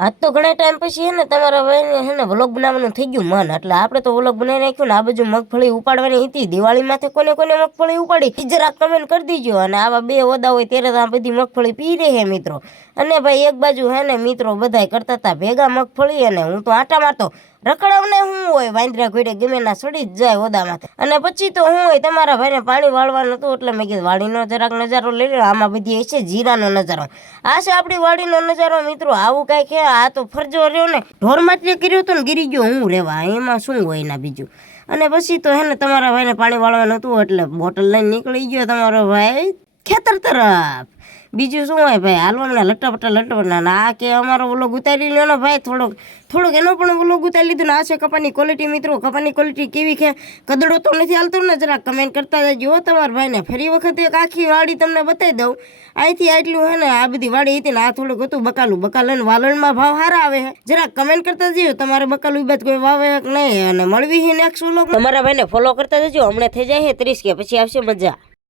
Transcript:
આજ તો ઘણા ટાઈમ પછી હે ને તમારા ભાઈને હે ને વ્લોગ બનાવવાનું થઈ ગયું મન, એટલે આપણે તો વ્લોગ બનાવી નાખ્યું ને. આ બાજુ મગફળી ઉપાડવાની હતી દિવાળી માથે, કોને કોને મગફળી ઉપાડી એ જરા કમેન્ટ કરી દીજો. અને આવા બે ઓદા હોય ત્યારે તો આ બધી મગફળી પી રહે હે મિત્રો. અને ભાઈ એક બાજુ હે ને મિત્રો બધાય કરતા હતા ભેગા મગફળી, અને હું તો આટા મારતો રખડાવને શું હોય વાંદરા ઘોડે ગમે ના સડી જ જાય ઓદામાં. અને પછી તો હું હોય તમારા ભાઈને પાણી વાળવાનું હતું, એટલે મેં કીધું વાડીનો જરાક નજારો લઈ લો. આમાં બધી હશે જીરાનો નજારો, આ છે આપણી વાડીનો નજારો મિત્રો. આવું કાંઈક હે. આ તો ફરજો રહ્યો ને ઢોર માટે કર્યો હતો ને ગીરી ગયો હું રહેવા, એમાં શું હોય ના બીજું. અને પછી તો હે ને તમારા ભાઈને પાણી વાળવાનું હતું, એટલે બોટલ લઈને નીકળી ગયો તમારો ભાઈ ખેતર તરફ. બીજું શું હોય ભાઈ, હાલવાના લટપટા. આ કે અમારો વ્લોગ ઉતારી લ્યો ને ભાઈ, થોડોક એનો પણ વ્લોગ ઉતારી લીધો ને. આ છે કપાની ક્વોલિટી મિત્રો. કપાની ક્વોલિટી કેવી છે, કદડો તો નથી હાલતો ને, જરા કમેન્ટ કરતા જજો તમારા ભાઈને. ફરી વખત એક આખી વાડી તમને બતાવી દઉં. અહીંથી આટલું હે ને આ બધી વાડી હતી ને, આ થોડુંક હતું બકાલું વાલણમાં ભાવ સારા આવે છે, જરા કમેન્ટ કરતા જજો તમારે બકાલું બાદ કોઈ વાવે કે નહીં. અને મળવી છે નેક્સ્ટ વ્લોગ. તમારા ભાઈને ફોલો કરતા જજો, હમણાં થઈ જાય 30 કે પછી આવશે મજા.